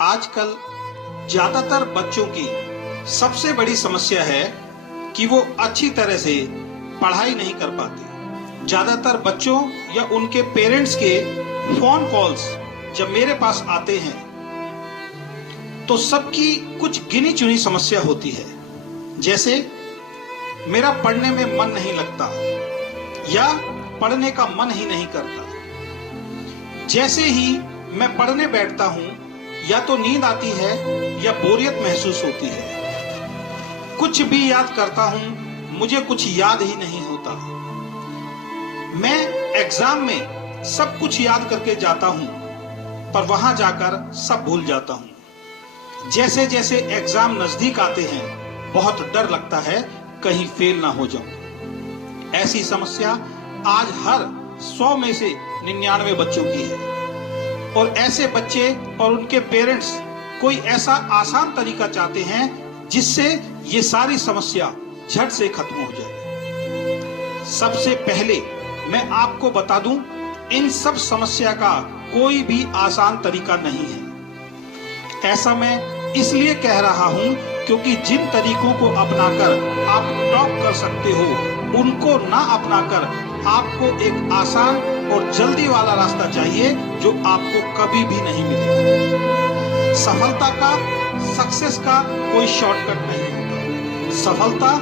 आजकल ज्यादातर बच्चों की सबसे बड़ी समस्या है कि वो अच्छी तरह से पढ़ाई नहीं कर पाते। ज्यादातर बच्चों या उनके पेरेंट्स के फोन कॉल्स जब मेरे पास आते हैं तो सबकी कुछ गिनी चुनी समस्या होती है, जैसे मेरा पढ़ने में मन नहीं लगता या पढ़ने का मन ही नहीं करता। जैसे ही मैं पढ़ने बैठता हूं या तो नींद आती है या बोरियत महसूस होती है। कुछ भी याद करता हूं मुझे कुछ याद ही नहीं होता। मैं एग्जाम में सब कुछ याद करके जाता हूं पर वहां जाकर सब भूल जाता हूं। जैसे जैसे एग्जाम नजदीक आते हैं बहुत डर लगता है कहीं फेल ना हो जाऊं। ऐसी समस्या आज हर 100 में से 99 बच्चों की है और ऐसे बच्चे और उनके पेरेंट्स कोई ऐसा आसान तरीका चाहते हैं जिससे ये सारी समस्या झट से खत्म हो जाए। सबसे पहले मैं आपको बता दूं, इन सब समस्या का कोई भी आसान तरीका नहीं है। ऐसा मैं इसलिए कह रहा हूं क्योंकि जिन तरीकों को अपनाकर आप टॉप कर सकते हो उनको ना अपनाकर आपको एक आसान और जल्दी वाला रास्ता चाहिए जो आपको कभी भी नहीं मिलेगा। सफलता का, सक्सेस का कोई शॉर्टकट नहीं होता। सफलता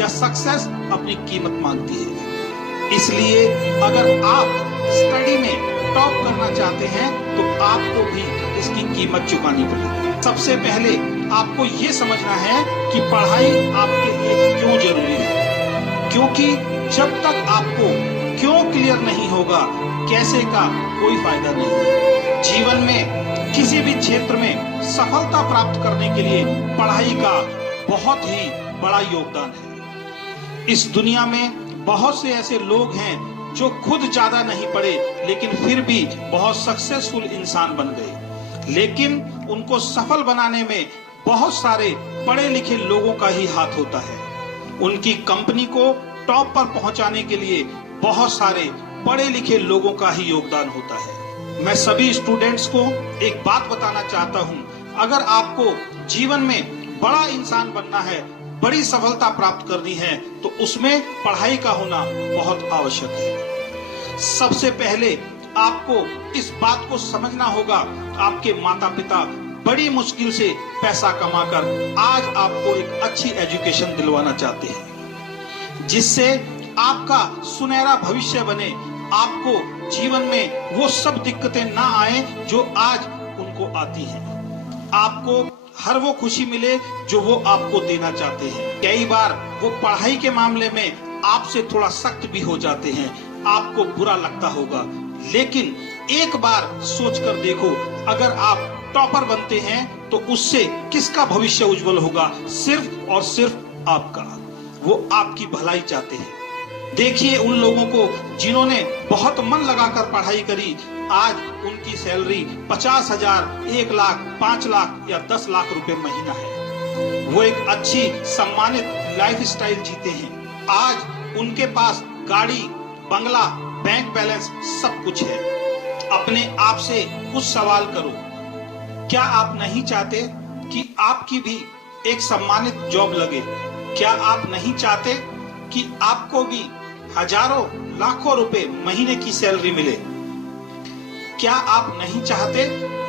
या सक्सेस अपनी कीमत मांगती है। इसलिए अगर आप स्टडी में टॉप करना चाहते हैं तो आपको भी इसकी कीमत चुकानी पड़ेगी। सबसे पहले आपको ये समझना है कि पढ़ाई आपके लिए क्यों जरूरी है, क्योंकि जब तक आपको क्यों क्लियर नहीं होगा कैसे का कोई फायदा नहीं है। जीवन में किसी भी क्षेत्र में सफलता प्राप्त करने के लिए पढ़ाई का बहुत ही बड़ा योगदान है। इस दुनिया में बहुत से ऐसे लोग हैं जो खुद ज्यादा नहीं पढ़े लेकिन फिर भी बहुत सक्सेसफुल इंसान बन गए, लेकिन उनको सफल बनाने में बहुत सारे पढ़े लिखे लोगों का ही हाथ होता है। उनकी कंपनी को टॉप पर पहुंचाने के लिए बहुत सारे पढ़े लिखे लोगों का ही योगदान होता है। मैं सभी स्टूडेंट्स को एक बात बताना चाहता हूं, अगर आपको जीवन में बड़ा इंसान बनना है, बड़ी सफलता प्राप्त करनी है तो उसमें पढ़ाई का होना बहुत आवश्यक है। सबसे पहले आपको इस बात को समझना होगा, आपके माता पिता बड़ी मुश्किल से पैसा कमाकर आज आपको एक अच्छी एजुकेशन दिलवाना चाहते हैं जिससे आपका सुनहरा भविष्य बने, आपको जीवन में वो सब दिक्कतें ना आए जो आज उनको आती हैं, आपको हर वो खुशी मिले जो वो आपको देना चाहते हैं। कई बार वो पढ़ाई के मामले में आपसे थोड़ा सख्त भी हो जाते हैं, आपको बुरा लगता होगा, लेकिन एक बार सोच कर देखो, अगर आप टॉपर बनते हैं तो उससे किसका भविष्य उज्जवल होगा? सिर्फ और सिर्फ आपका। वो आपकी भलाई चाहते हैं। देखिए उन लोगों को जिन्होंने बहुत मन लगाकर पढ़ाई करी, आज उनकी सैलरी 50,000, 1 लाख, 5 लाख या 10 लाख रुपए महीना है। वो एक अच्छी सम्मानित लाइफ स्टाइल जीते हैं। आज उनके पास गाड़ी, बंगला, बैंक बैलेंस सब कुछ है। अपने आप से कुछ सवाल करो, क्या आप नहीं चाहते कि आपकी भी एक सम्मानित जॉब लगे? क्या आप नहीं चाहते कि आपको भी हजारों लाखों रुपए महीने की सैलरी मिले? क्या आप नहीं चाहते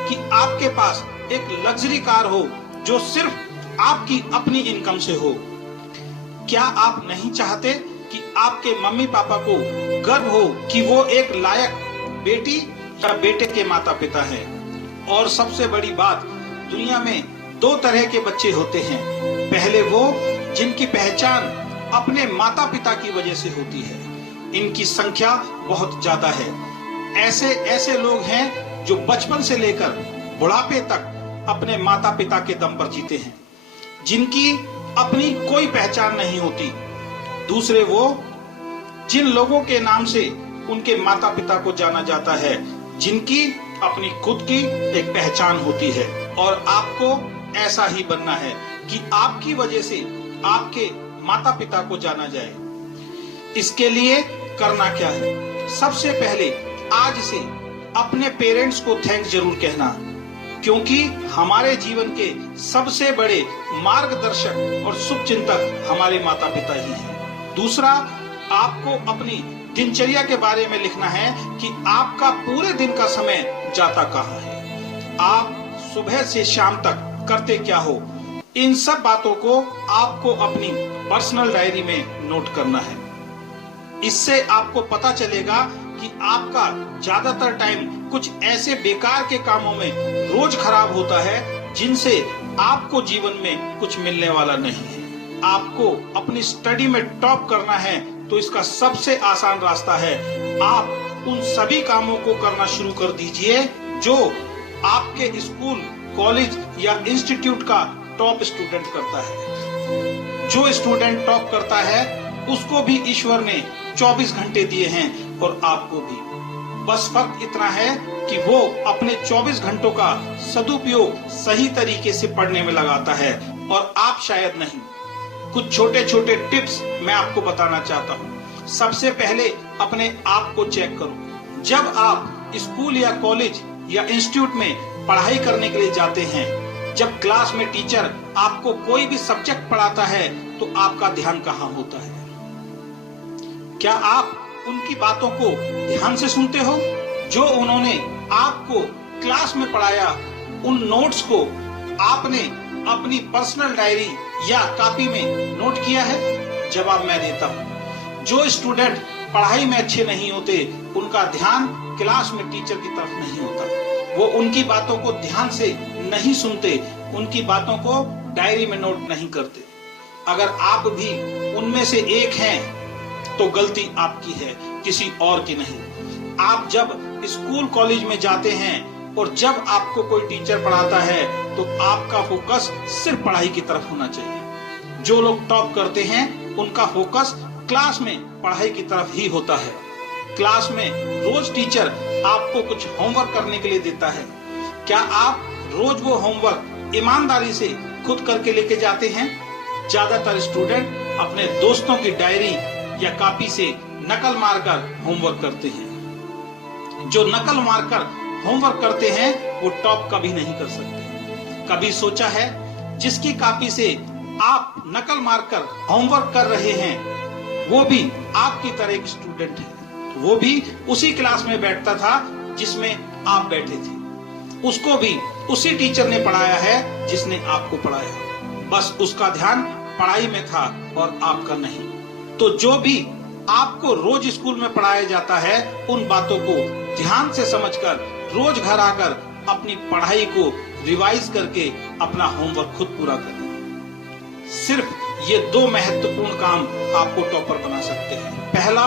कि आपके पास एक लग्जरी कार हो जो सिर्फ आपकी अपनी इनकम से हो? क्या आप नहीं चाहते कि आपके मम्मी पापा को गर्व हो कि वो एक लायक बेटी या बेटे के माता पिता हैं? और सबसे बड़ी बात, दुनिया में 2 तरह के बच्चे होते हैं। पहले वो जिनकी पहचान अपने माता पिता की वजह से होती है, इनकी संख्या बहुत ज्यादा है। ऐसे लोग हैं जो बचपन से लेकर बुढ़ापे तक अपने माता पिता के दम पर जीते हैं, जिनकी अपनी कोई पहचान नहीं होती। दूसरे वो जिन लोगों के नाम से उनके माता पिता को जाना जाता है, जिनकी अपनी खुद की एक पहचान होती है। और आपको ऐसा ही बनना है कि आपकी वजह से आपके माता पिता को जाना जाए। इसके लिए करना क्या है? सबसे पहले आज से अपने पेरेंट्स को थैंक्स जरूर कहना, क्योंकि हमारे जीवन के सबसे बड़े मार्गदर्शक और शुभचिंतक हमारे माता पिता ही हैं। दूसरा, आपको अपनी दिनचर्या के बारे में लिखना है कि आपका पूरे दिन का समय जाता कहाँ है, आप सुबह से शाम तक करते क्या हो। इन सब बातों को आपको अपनी पर्सनल डायरी में नोट करना है। इससे आपको पता चलेगा कि आपका ज्यादातर टाइम कुछ ऐसे बेकार के कामों में रोज खराब होता है जिनसे आपको जीवन में कुछ मिलने वाला नहीं है। आपको अपनी स्टडी में टॉप करना है तो इसका सबसे आसान रास्ता है, आप उन सभी कामों को करना शुरू कर दीजिए जो आपके स्कूल, कॉलेज या इंस्टीट्यूट का टॉप स्टूडेंट करता है। जो स्टूडेंट टॉप करता है उसको भी ईश्वर ने 24 घंटे दिए हैं और आपको भी। बस फर्क इतना है कि वो अपने 24 घंटों का सदुपयोग सही तरीके से पढ़ने में लगाता है और आप शायद नहीं। कुछ छोटे छोटे टिप्स मैं आपको बताना चाहता हूँ। सबसे पहले अपने आप को चेक करो। जब आप स्कूल या कॉलेज या इंस्टीट्यूट में पढ़ाई करने के लिए जाते हैं, जब क्लास में टीचर आपको कोई भी सब्जेक्ट पढ़ाता है तो आपका ध्यान कहाँ होता है? क्या आप उनकी बातों को ध्यान से सुनते हो? जो उन्होंने आपको क्लास में पढ़ाया, उन नोट्स को आपने अपनी पर्सनल डायरी या कॉपी में नोट किया है? जवाब मैं देता हूँ। जो स्टूडेंट पढ़ाई में अच्छे नहीं होते, उनका ध्यान क्लास में टीचर की तरफ नहीं होता। वो उनकी बातों को ध्यान से नहीं सुनते, उनकी बातों को डायरी में नोट नहीं करते। अगर आप भी उनमें से एक हैं तो गलती आपकी है, किसी और की नहीं। आप जब स्कूल कॉलेज में जाते हैं और जब आपको कोई टीचर पढ़ाता है तो आपका फोकस सिर्फ पढ़ाई की तरफ होना चाहिए। जो लोग टॉप करते हैं उनका फोकस क्लास में पढ़ाई की तरफ ही होता है। क्लास में रोज टीचर आपको कुछ होमवर्क करने के लिए देता है। क्या आप रोज वो होमवर्क ईमानदारी से खुद करके लेके जाते हैं? ज्यादातर स्टूडेंट अपने दोस्तों की डायरी या कॉपी से नकल मारकर होमवर्क करते हैं। जो नकल मारकर होमवर्क करते हैं वो टॉप कभी नहीं कर सकते। कभी सोचा है जिसकी कॉपी से आप नकल मारकर होमवर्क कर रहे हैं वो भी आपकी तरह एक स्टूडेंट है? वो भी उसी क्लास में बैठता था जिसमें आप बैठे थे। उसको भी उसी टीचर ने पढ़ाया है जिसने आपको पढ़ाया। बस उसका ध्यान पढ़ाई में था और आपका नहीं। तो जो भी आपको रोज स्कूल में पढ़ाया जाता है, उन बातों को ध्यान से समझकर रोज घर आकर अपनी पढ़ाई को रिवाइज करके अपना होमवर्क खुद पूरा करें। सिर्फ ये 2 महत्वपूर्ण काम आपको टॉपर बना सकते हैं। पहला,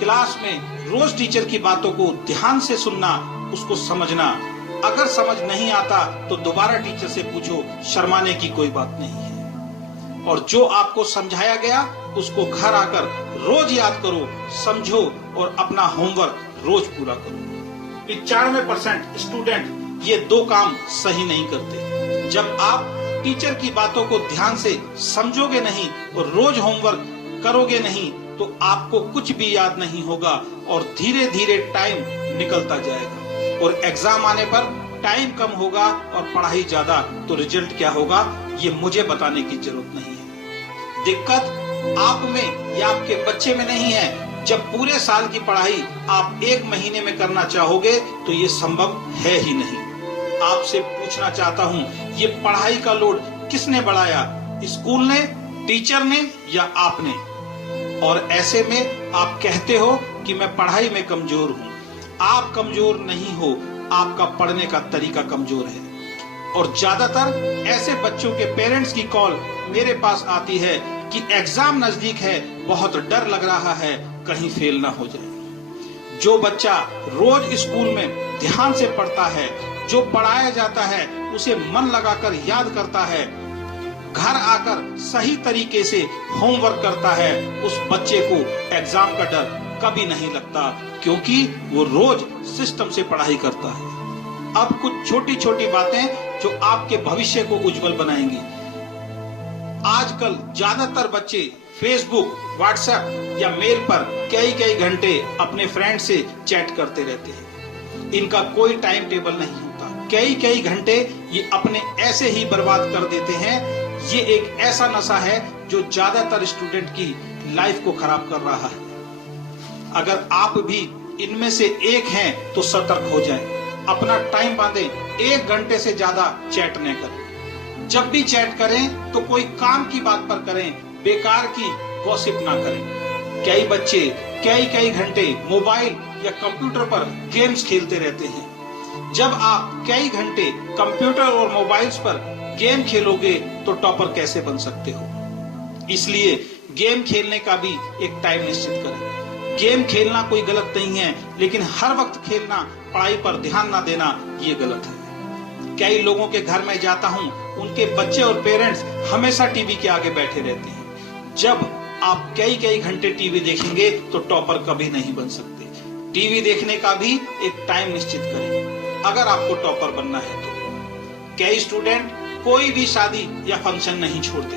क्लास में रोज टीचर की बातों को ध्यान से सुनना, उसको समझना। अगर समझ नहीं आता तो दोबारा टीचर से पूछो, शर्माने की कोई बात नहीं है। और जो आपको समझाया गया उसको घर आकर रोज याद करो, समझो और अपना होमवर्क रोज पूरा करो। 95% स्टूडेंट ये 2 काम सही नहीं करते। जब आप टीचर की बातों को ध्यान से समझोगे नहीं और रोज होमवर्क करोगे नहीं तो आपको कुछ भी याद नहीं होगा और धीरे धीरे टाइम निकलता जाएगा और एग्जाम आने पर टाइम कम होगा और पढ़ाई ज्यादा, तो रिजल्ट क्या होगा ये मुझे बताने की जरूरत नहीं है। दिक्कत आप में या आपके बच्चे में नहीं है। जब पूरे साल की पढ़ाई आप 1 महीने में करना चाहोगे तो ये संभव है ही नहीं। आपसे पूछना चाहता हूँ, ये पढ़ाई का लोड किसने बढ़ाया? स्कूल ने, टीचर ने या आपने? और ऐसे में आप कहते हो कि मैं पढ़ाई में कमजोर हूँ। आप कमजोर नहीं हो, आपका पढ़ने का तरीका कमजोर है। और ज्यादातर ऐसे बच्चों के पेरेंट्स की कॉल मेरे पास आती है कि एग्जाम नजदीक है, बहुत डर लग रहा है कहीं फेल ना हो जाए। जो बच्चा रोज स्कूल में ध्यान से पढ़ता है, जो पढ़ाया जाता है उसे मन लगाकर याद करता है, घर आकर सही तरीके से होमवर्क करता है, उस बच्चे को एग्जाम का डर कभी नहीं लगता क्योंकि वो रोज सिस्टम से पढ़ाई करता है। अब कुछ छोटी छोटी बातें जो आपके भविष्य को उज्जवल बनाएंगी। आजकल ज्यादातर बच्चे फेसबुक, व्हाट्सएप या मेल पर कई घंटे अपने फ्रेंड से चैट करते रहते हैं। इनका कोई टाइम टेबल नहीं होता। कई कई घंटे ये अपने ऐसे ही बर्बाद कर देते हैं। ये एक ऐसा नशा है जो ज्यादातर स्टूडेंट की लाइफ को खराब कर रहा है। अगर आप भी इनमें से एक हैं तो सतर्क हो जाएं। अपना टाइम बांधें, 1 घंटे से ज्यादा चैट न करें। जब भी चैट करें तो कोई काम की बात पर करें, बेकार की गॉसिप ना करें। कई बच्चे कई घंटे मोबाइल या कंप्यूटर पर गेम्स खेलते रहते हैं। जब आप कई घंटे कंप्यूटर और मोबाइल्स पर गेम खेलोगे तो टॉपर कैसे बन सकते हो? इसलिए गेम खेलने का भी एक टाइम निश्चित करें। गेम खेलना कोई गलत नहीं है, लेकिन हर वक्त खेलना, पढ़ाई पर ध्यान ना देना, ये गलत है। कई लोगों के घर में जाता हूँ, उनके बच्चे और पेरेंट्स हमेशा टीवी के आगे बैठे रहते हैं। जब आप कई घंटे टीवी देखेंगे तो टॉपर कभी नहीं बन सकते। टीवी देखने का भी एक टाइम निश्चित करें अगर आपको टॉपर बनना है तो। कई स्टूडेंट कोई भी शादी या फंक्शन नहीं छोड़ते।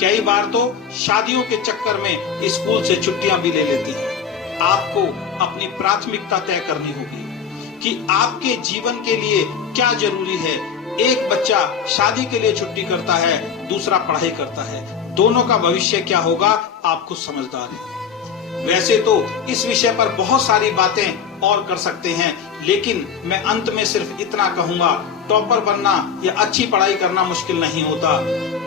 कई बार तो शादियों के चक्कर में स्कूल से छुट्टियां भी ले लेते हैं। आपको अपनी प्राथमिकता तय करनी होगी कि आपके जीवन के लिए क्या जरूरी है। एक बच्चा शादी के लिए छुट्टी करता है, दूसरा पढ़ाई करता है। दोनों का भविष्य क्या होगा, आप खुद समझदार हैं। वैसे तो इस विषय पर बहुत सारी बातें और कर सकते हैं, लेकिन मैं अंत में सिर्फ इतना कहूंगा, टॉपर बनना या अच्छी पढ़ाई करना मुश्किल नहीं होता,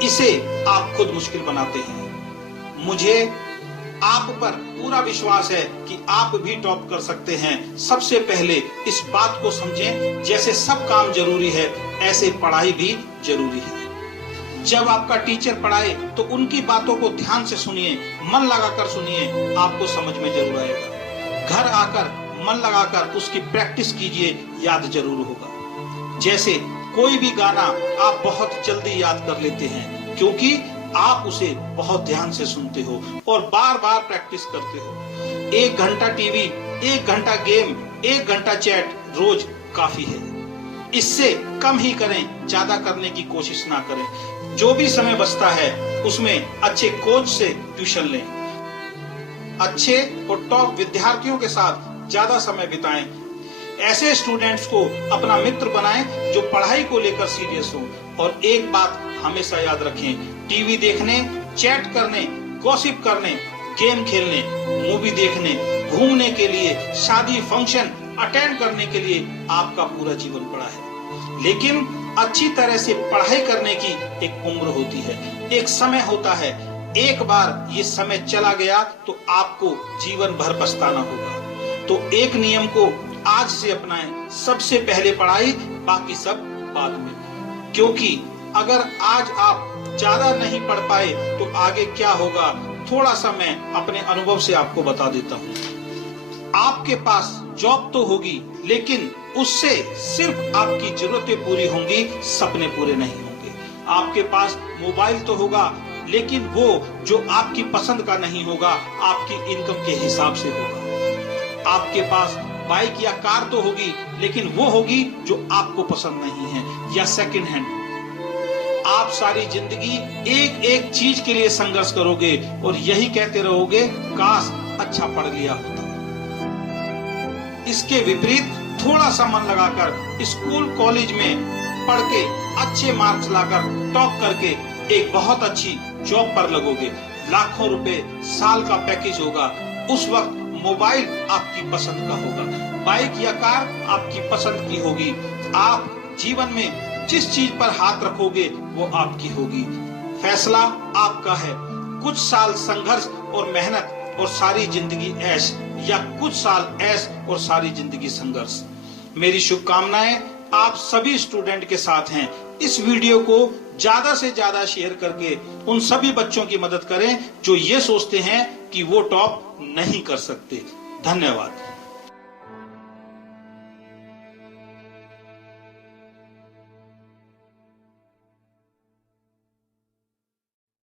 इसे आप खुद मुश्किल बनाते हैं। मुझे आप पर पूरा विश्वास है कि आप भी टॉप कर सकते हैं। सबसे पहले इस बात को समझें, जैसे सब काम जरूरी है, ऐसे पढ़ाई भी जरूरी है। जब आपका टीचर पढ़ाए तो उनकी बातों को ध्यान से सुनिए, मन लगाकर सुनिए, आपको समझ में जरूर आएगा। घर आकर मन लगाकर उसकी प्रैक्टिस कीजिए, याद जरूर होगा। जैसे कोई भी गाना आप बहुत जल्दी याद कर लेते हैं, क्योंकि आप उसे बहुत ध्यान से सुनते हो और बार बार प्रैक्टिस करते हो। 1 घंटा टीवी, 1 घंटा गेम, 1 घंटा चैट रोज काफी है। इससे कम ही करें, ज्यादा करने की कोशिश ना करें। जो भी समय बचता है उसमें अच्छे कोच से ट्यूशन लें। अच्छे और टॉप विद्यार्थियों के साथ ज्यादा समय बिताएं। ऐसे स्टूडेंट्स को अपना मित्र बनाएं जो पढ़ाई को लेकर सीरियस हो। और एक बात हमेशा याद रखें, टीवी देखने, चैट करने, गॉसिप करने, गेम खेलने, मूवी देखने, घूमने के लिए, शादी फंक्शन अटेंड करने के लिए आपका पूरा जीवन पड़ा है। लेकिन अच्छी तरह से पढ़ाई करने की एक उम्र होती है, एक समय होता है। एक बार ये समय चला गया तो आपको जीवन भर पछताना होगा। तो एक नियम को आज से अपनाएं, सबसे पहले पढ़ाई, बाकी सब बाद में। क्योंकि अगर आज आप ज्यादा नहीं पढ़ पाए तो आगे क्या होगा, थोड़ा सा मैं अपने अनुभव से आपको बता देता हूँ। आपके पास जॉब तो होगी, लेकिन उससे सिर्फ आपकी जरूरतें पूरी होंगी, सपने पूरे नहीं होंगे। आपके पास मोबाइल तो होगा, लेकिन वो जो आपकी पसंद का नहीं होगा, आपकी इनकम के हिसाब से होगा। आपके पास बाइक या कार तो होगी, लेकिन वो होगी जो आपको पसंद नहीं है या सेकंड हैंड। आप सारी जिंदगी एक एक चीज के लिए संघर्ष करोगे और यही कहते रहोगे, काश अच्छा पढ़ लिया होता। इसके विपरीत थोड़ा सा मन लगाकर स्कूल कॉलेज में पढ़ के अच्छे मार्क्स लाकर टॉप करके एक बहुत अच्छी जॉब पर लगोगे। लाखों रुपए साल का पैकेज होगा। उस वक्त मोबाइल आपकी पसंद का होगा, बाइक या कार आपकी पसंद की होगी। आप जीवन में जिस चीज पर हाथ रखोगे वो आपकी होगी। फैसला आपका है। कुछ साल संघर्ष और मेहनत और सारी जिंदगी ऐश, या कुछ साल ऐश और सारी जिंदगी संघर्ष। मेरी शुभकामनाएं आप सभी स्टूडेंट के साथ हैं। इस वीडियो को ज्यादा से ज्यादा शेयर करके उन सभी बच्चों की मदद करें जो ये सोचते हैं कि वो टॉप नहीं कर सकते। धन्यवाद।